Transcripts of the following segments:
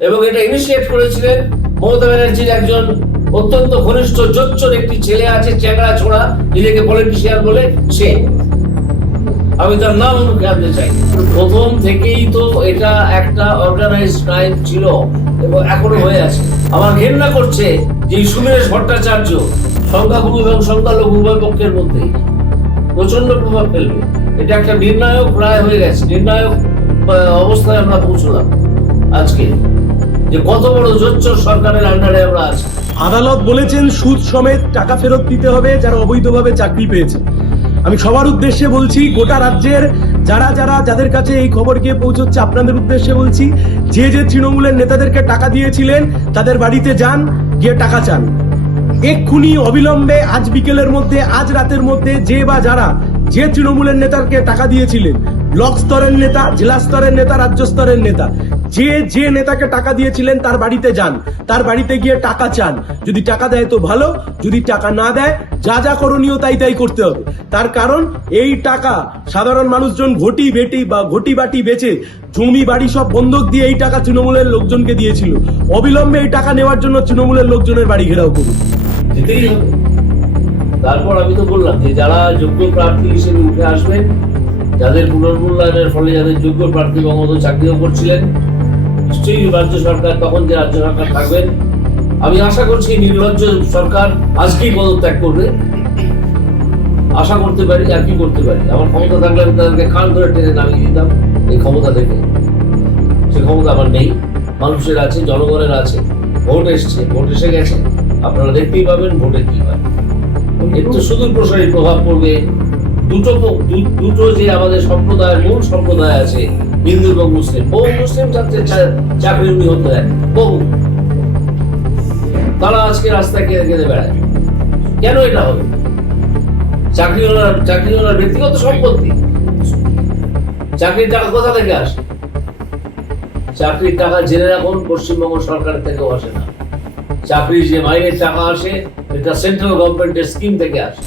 এবং এটা ইনিশিয়েট করেছিলেন মমতা ব্যানার্জির একজন অত্যন্ত ঘনিষ্ঠ, জোচ্চর একটি ছেলে আছে, চ্যাংড়া ছোড়া, নিজেকে পলিটিশিয়ান বলে সে। আমি তার নাম জানতে চাই। প্রথম থেকেই তো এটা একটা অর্গানাইজ ক্রাইম ছিল এবং এখনও হয়ে আছে। আমার ঘেন্না করছে যে সুমেশ ভট্টাচার্য সংখ্যাগুরু এবং সংখ্যালঘু উভয় পক্ষের মধ্যে প্রচণ্ড প্রভাব ফেলবে। এটা একটা নির্ণায়ক রায় হয়ে গেছে। নির্ণায়ক অবস্থায় আমরা পৌঁছলাম আজকে। যে কত বড় জোচ্চর সরকারের আন্ডারে আমরা আছি। আদালত বলেছেন, সুদ সমেত টাকা ফেরত দিতে হবে, যারা অবৈধভাবে চাকরি পেয়েছে। আমি সবার উদ্দেশ্যে বলছি, গোটা রাজ্যের যারা যারা যাদের কাছে এই খবর গিয়ে পৌঁছচ্ছে, আপনাদের উদ্দেশ্যে বলছি, যে যে তৃণমূলের নেতাদেরকে টাকা দিয়েছিলেন, তাদের বাড়িতে যান, গিয়ে টাকা চান। এক্ষুনি অবিলম্বে আজ বিকেলের মধ্যে, আজ রাতের মধ্যে, যে বা যারা যে তৃণমূলের নেতাকে টাকা দিয়েছিলেন, ব্লক স্তরের নেতা, জেলা স্তরের নেতা, রাজ্য স্তরের নেতা যে যে নেতাকে টাকা দিয়েছিলেন তার বাড়িতে যান। তার বাড়িতে গিয়ে টাকা চান। যদি টাকা দেয় তো ভালো, যদি টাকা না দেয়, যা যা করণীয় তাই তাই করতে হবে। তার কারণ, এই টাকা সাধারণ মানুষজন ঘটি বেটি বা ঘটি বাটি বেচে জমি, বাড়ি সব বন্ধক দিয়ে এই টাকা তৃণমূলের লোকজনকে দিয়েছিল। অবিলম্বে এই টাকা নেওয়ার জন্য তৃণমূলের লোকজনের বাড়ি ঘেরাও করুন। তারপর আমি তো বললাম যে, যারা যোগ্য প্রার্থী হিসেবে উঠে আসবেন, যাদের পুনর্মূল্যায়নের ফলে যাদের যোগ্য প্রার্থী বঙ্গবন্ধ চাকরিও করছিলেন নিশ্চয়ই রাজ্য সরকার তখন যে রাজ্য সরকার থাকবেন, আমি আশা করছি নির্লজ্জ সরকার আজকেই পদত্যাগ করবে। আশা করতে পারি, আর কি করতে পারি? আমার ক্ষমতা থাকলে আমি তাদেরকে কান ধরে টেনে নামিয়ে দিতাম, এই ক্ষমতা থেকে। সে ক্ষমতা আমার নেই। মানুষের আছে, জনগণের আছে, ভোট এসছে, ভোট এসে গেছে। আপনারা দেখতেই পাবেন ভোটে কি হয়। এর তো সুদূর প্রসারী প্রভাব পড়বে। দুটো দুটো যে আমাদের সম্প্রদায় মূল সম্প্রদায় আছে হিন্দু এবং মুসলিম। বহু মুসলিম ছাত্রের চাকরি উনি হতে দেয় বহু। তারা আজকে রাস্তায় কেঁদে কেঁদে বেড়ায়। কেন এটা হবে? চাকরি ওনার চাকরি ওনার ব্যক্তিগত সম্পত্তি। চাকরির টাকা কোথা থেকে আসে? চাকরির টাকা জেনে রাখুন, পশ্চিমবঙ্গ সরকার থেকেও আসে না। চাকরির যে মাইনের টাকা আসে, এটা সেন্ট্রাল গভর্নমেন্টের স্কিম থেকে আসে।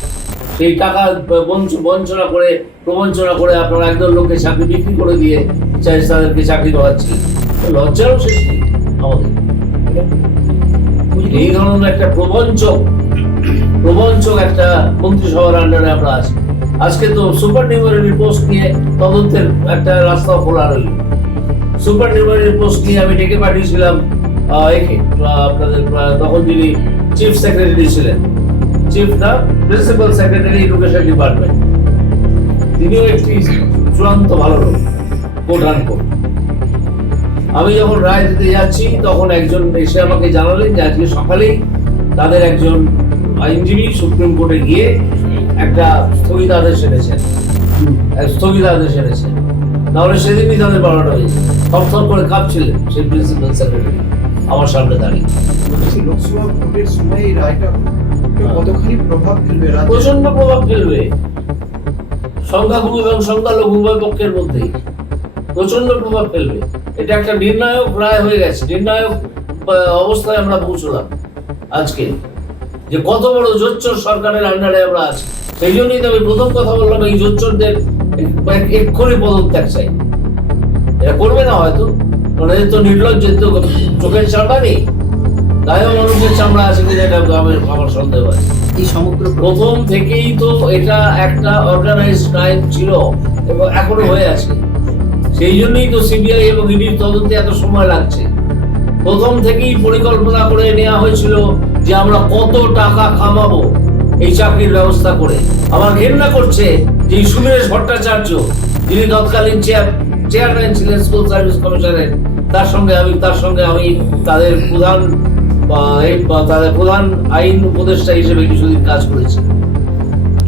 সেই টাকা বঞ্চ- বঞ্চনা করে, প্রবঞ্চনা করে আপনারা একদল লোককে চাকরি বিক্রি করে দিয়ে চাই তাদেরকে চাকরি দেওয়াচ্ছেন লজ্জারও শেষ নেই আমাদের। এই ধরনের একটা প্রবঞ্চক প্রবঞ্চক একটা মন্ত্রিসভার আন্ডারে আমরা আছি। আজকে তো সুপার নিউমারি পোস্ট নিয়ে তদন্তের একটা রাস্তা খোলা রইল। সুপার নিউমারি পোস্ট নিয়ে আমি ডেকে পাঠিয়েছিলাম একে আপনাদের তখন যিনি চিফ সেক্রেটারি ছিলেন। চিফ না প্রিন্সিপাল সেক্রেটারি এডুকেশন ডিপার্টমেন্ট তিনিও একটি চূড়ান্ত ভালো লোক আনকোট আমি যখন রায় দিতে যাচ্ছি, তখন একজন এসে আমাকে জানালেন যে আজকে সকালেই তাদের একজন আইনজীবী সুপ্রিম কোর্টে গিয়ে একটা স্থগিতাদেশ এনেছেন। এক স্থগিতাদেশ এনেছেন। নাহলে সেদিনই তাদের বারোটা হয়েছে থরথর করে কাঁপছিলেন সেই প্রিন্সিপাল সেক্রেটারি আমার সামনে দাঁড়িয়ে। লোকসভা ভোটের সময় রায়টা কতখানি প্রভাব ফেলবে প্রচণ্ড প্রভাব ফেলবে। সংখ্যাগুরু এবং সংখ্যালঘু উভয় পক্ষের মধ্যেই প্রচণ্ড প্রভাব ফেলবে। এটা একটা নির্ণায়ক রায় হয়ে গেছে। নির্ণায়ক অবস্থায় আমরা পৌঁছলাম আজকে। যে কত বড় জোচ্চর সরকারের আন্ডারে আমরা আছি। সেই জন্যই আমি প্রথম কথা বললাম, এই জোচ্চরদের এক- এক্ষুনি পদত্যাগ চাই। এটা করবে না হয়তো। মানে তো নির্লজ্জ চোখের চামড়া নেই। গায়েও মানুষের চামড়া আছে কিনা এটা আমার সন্দেহ আছে এই সমগ্র প্রথম থেকেই তো এটা একটা অর্গানাইজ ক্রাইম ছিল এবং এখনও হয়ে আছে। সেই জন্যই তো সিবিআই এবং ইডির তদন্তে এত সময় লাগছে। প্রথম থেকেই পরিকল্পনা করে নেওয়া হয়েছিল যে আমরা কত টাকা কামাবো এই চাকরির ব্যবস্থা করে। আমার ঘেন্না করছে যে সুমেশ ভট্টাচার্য যিনি তৎকালীন চেয়ার চেয়ারম্যান ছিলেন স্কুল সার্ভিস কমিশনের তার সঙ্গে আমি তার সঙ্গে আমি তাদের প্রধান তাদের প্রধান আইন উপদেষ্টা হিসেবে কিছুদিন কাজ করেছি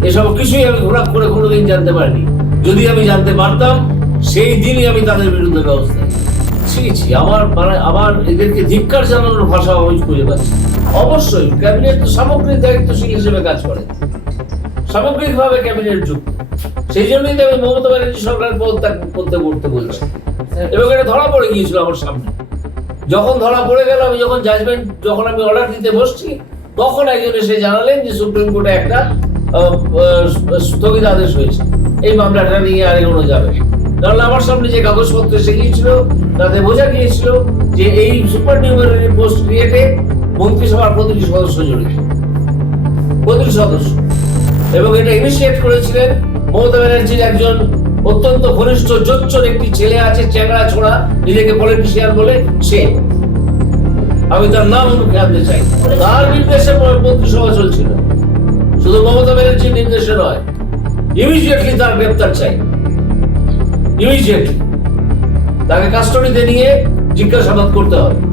এসব কিছুই আমি ঘোরা করে কোনোদিন জানতে পারিনি। যদি আমি জানতে পারতাম সেই দিনই আমি তাদের বিরুদ্ধে ব্যবস্থা নিতাম। ছি ছি আমার মানে আমার এদেরকে ধিক্কার জানানোর ভাষা আমি খুঁজে পাচ্ছি অবশ্যই ক্যাবিনেট তো সামগ্রিক দায়িত্বশীল হিসেবে কাজ করে। সামগ্রিকভাবে ক্যাবিনেট যুক্ত। সেই জন্যই তো আমি মমতা ব্যানার্জি সরকার পদত্যাগ করতে করতে বলছি এবং এটা ধরা পড়ে গিয়েছিল আমার সামনে। যখন ধরা পড়ে গেল আমি যখন জাজমেন্ট যখন আমি অর্ডার দিতে বসছি তখন একজন এসে জানালেন যে সুপ্রিম কোর্টে একটা আহ, স্থগিতাদেশ হয়েছে। এই মামলাটা নিয়ে আর এগোনো যাবে না। নাহলে আমার সামনে যে কাগজপত্র এসে গিয়েছিল তাতে বোঝা গিয়েছিল যে এই সুপার নিউমারি পোস্ট ক্রিয়েটে মন্ত্রিসভার প্রতিটি সদস্য জড়িত। প্রতিটি সদস্য। এবং এটা ইনিশিয়েট করেছিলেন মমতা ব্যানার্জির একজন অত্যন্ত ঘনিষ্ঠ, জোচ্চর একটি ছেলে আছে, চ্যাংড়া ছোড়া, নিজেকে পলিটিশিয়ান বলে সে। আমি তার নাম আনতে চাই। তার নির্দেশে মন্ত্রিসভা চলছিল। শুধু মমতা ব্যানার্জির নির্দেশে নয় ইমিডিয়েটলি তার গ্রেপ্তার চাই। ইমিডিয়েটলি তাকে কাস্টডিতে নিয়ে জিজ্ঞাসাবাদ করতে হবে।